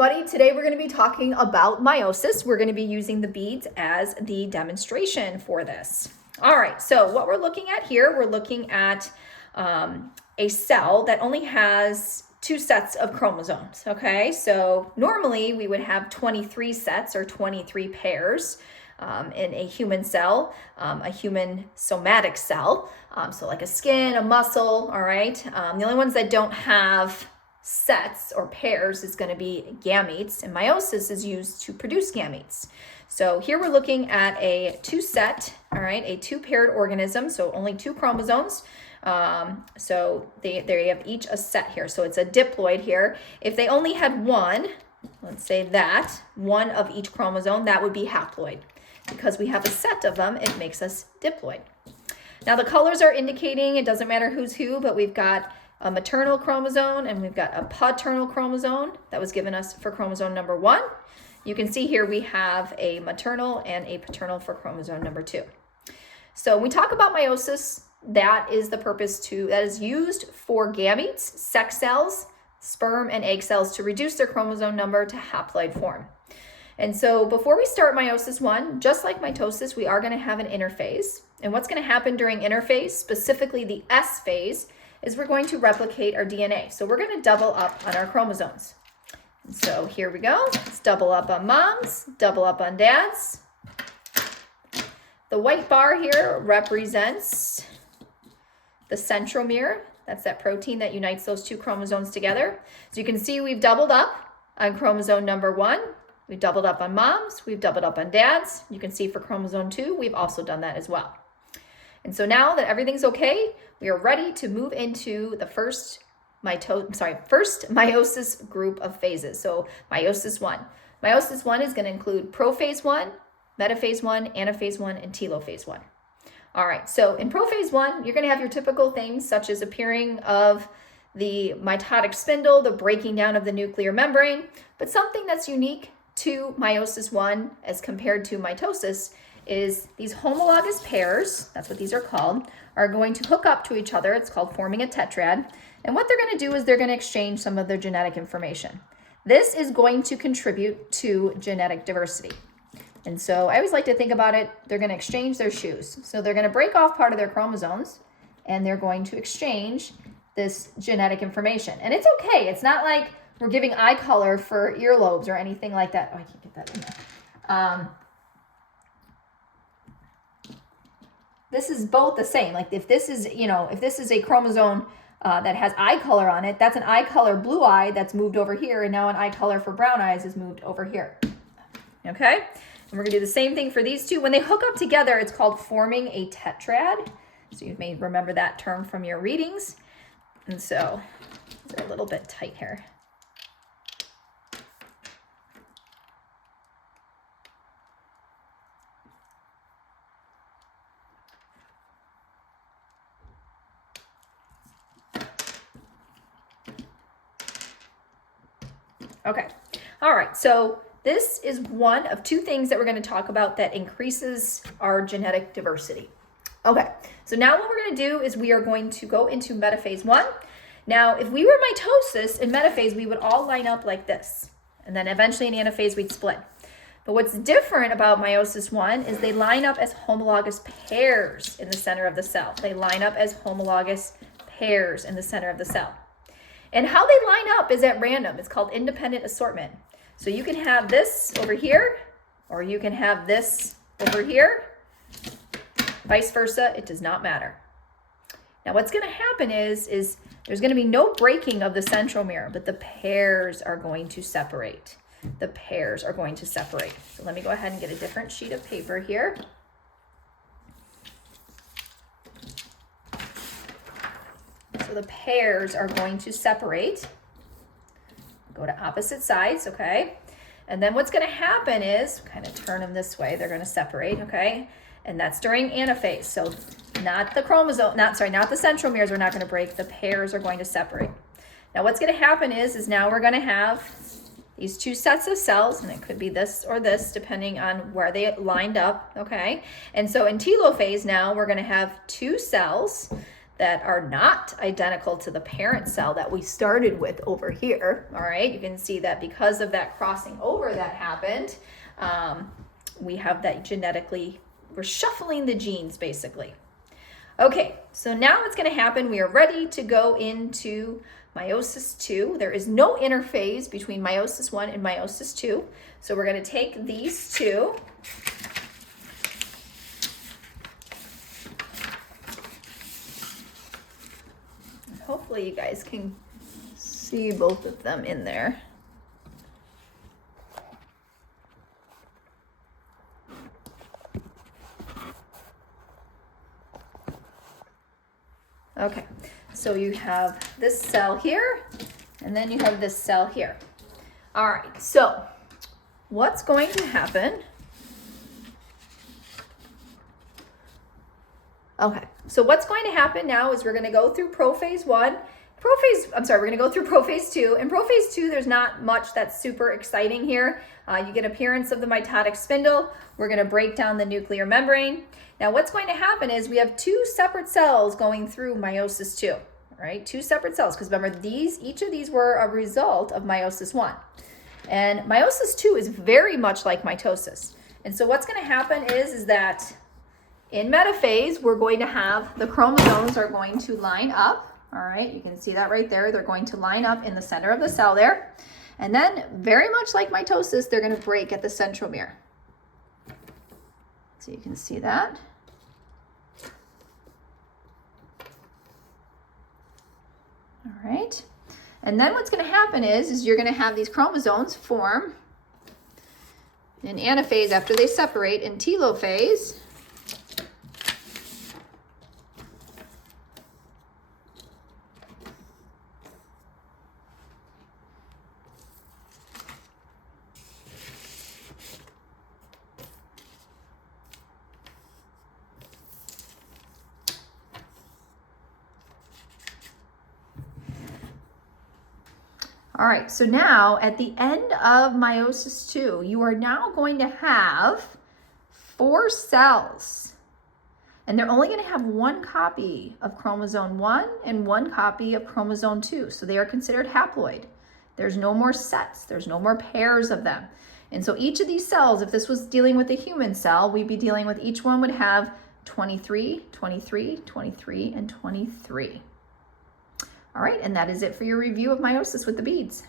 everybody. Today we're going to be talking about meiosis. We're going to be using the beads as the demonstration for this. All right, so what we're looking at here, we're looking at a cell that only has 2 sets of chromosomes, okay? So normally we would have 23 sets or 23 pairs in a human cell, a human somatic cell, so like a skin, a muscle, all right? The only ones that don't have sets or pairs is going to be gametes, and meiosis is used to produce gametes. So here we're looking at a 2-set, all right, a 2-paired organism, so only 2 chromosomes. So they have each a set here, so it's a diploid here. If they only had one, let's say that, one of each chromosome, that would be haploid. Because we have a set of them, it makes us diploid. Now the colors are indicating, it doesn't matter who's who, but we've got a maternal chromosome and we've got a paternal chromosome that was given us for chromosome number 1. You can see here we have a maternal and a paternal for chromosome number 2. So when we talk about meiosis, that is the purpose that is used for gametes, sex cells, sperm and egg cells to reduce their chromosome number to haploid form. And so before we start meiosis 1, just like mitosis, we are going to have an interphase. And what's going to happen during interphase, specifically the S phase, is we're going to replicate our DNA. So we're going to double up on our chromosomes. And so here we go. Let's double up on moms, double up on dads. The white bar here represents the centromere. That's that protein that unites those 2 chromosomes together. So you can see we've doubled up on chromosome number 1. We've doubled up on moms. We've doubled up on dads. You can see for chromosome 2, we've also done that as well. And so now that everything's okay, we are ready to move into the first meiosis group of phases. So meiosis 1. Meiosis 1 is going to include prophase 1, metaphase 1, anaphase 1, and telophase 1. All right, so in prophase 1, you're going to have your typical things such as appearing of the mitotic spindle, the breaking down of the nuclear membrane, but something that's unique to meiosis 1 as compared to mitosis is these homologous pairs, that's what these are called, are going to hook up to each other. It's called forming a tetrad. And what they're going to do is they're going to exchange some of their genetic information. This is going to contribute to genetic diversity. And so I always like to think about it, they're going to exchange their shoes. So they're going to break off part of their chromosomes and they're going to exchange this genetic information. And it's okay. It's not like we're giving eye color for earlobes or anything like that. Oh, I can't get that in there. This is both the same. Like if this is, if this is a chromosome that has eye color on it, that's an eye color blue eye that's moved over here, and now an eye color for brown eyes is moved over here. Okay? And we're gonna do the same thing for these 2. When they hook up together, it's called forming a tetrad. So you may remember that term from your readings. And so they're a little bit tight here. Okay, all right, so this is one of 2 things that we're going to talk about that increases our genetic diversity. Okay, so now what we're going to do is we are going to go into metaphase 1. Now, if we were mitosis in metaphase, we would all line up like this, and then eventually in anaphase we'd split. But what's different about meiosis 1 is they line up as homologous pairs in the center of the cell. They line up as homologous pairs in the center of the cell. And how they line up is at random. It's called independent assortment. So you can have this over here, or you can have this over here. Vice versa, it does not matter. Now what's going to happen is there's going to be no breaking of the centromere, but the pairs are going to separate. The pairs are going to separate. So let me go ahead and get a different sheet of paper here. So the pairs are going to separate, go to opposite sides, okay? And then what's going to happen is, kind of turn them this way, they're going to separate, okay? And that's during anaphase. So not the centromeres are not going to break, the pairs are going to separate. Now what's going to happen is now we're going to have these 2 sets of cells, and it could be this or this depending on where they lined up, okay? And so in telophase now we're going to have 2 cells that are not identical to the parent cell that we started with over here. All right, you can see that because of that crossing over that happened, we have that genetically, we're shuffling the genes basically. Okay, so now what's going to happen, we are ready to go into meiosis 2. There is no interphase between meiosis 1 and meiosis 2. So we're going to take these two. Hopefully you guys can see both of them in there. Okay, so you have this cell here, and then you have this cell here. All right, so what's going to happen? Okay, so what's going to happen now is we're going to go through prophase 1. We're going to go through prophase 2. In prophase 2, there's not much that's super exciting here. You get appearance of the mitotic spindle. We're going to break down the nuclear membrane. Now, what's going to happen is we have two separate cells going through meiosis 2, right? Two separate cells, because remember, each of these were a result of meiosis 1. And meiosis 2 is very much like mitosis. And so what's going to happen is that in metaphase, we're going to have the chromosomes are going to line up. All right, you can see that right there. They're going to line up in the center of the cell there. And then, very much like mitosis, they're going to break at the centromere. So you can see that. All right. And then what's going to happen is you're going to have these chromosomes form in anaphase after they separate in telophase. All right, so now at the end of meiosis 2, you are now going to have 4 cells. And they're only going to have 1 copy of chromosome 1 and 1 copy of chromosome 2. So they are considered haploid. There's no more sets. There's no more pairs of them. And so each of these cells, if this was dealing with a human cell, we'd be dealing with each one would have 23, 23, 23, and 23. All right, and that is it for your review of meiosis with the beads.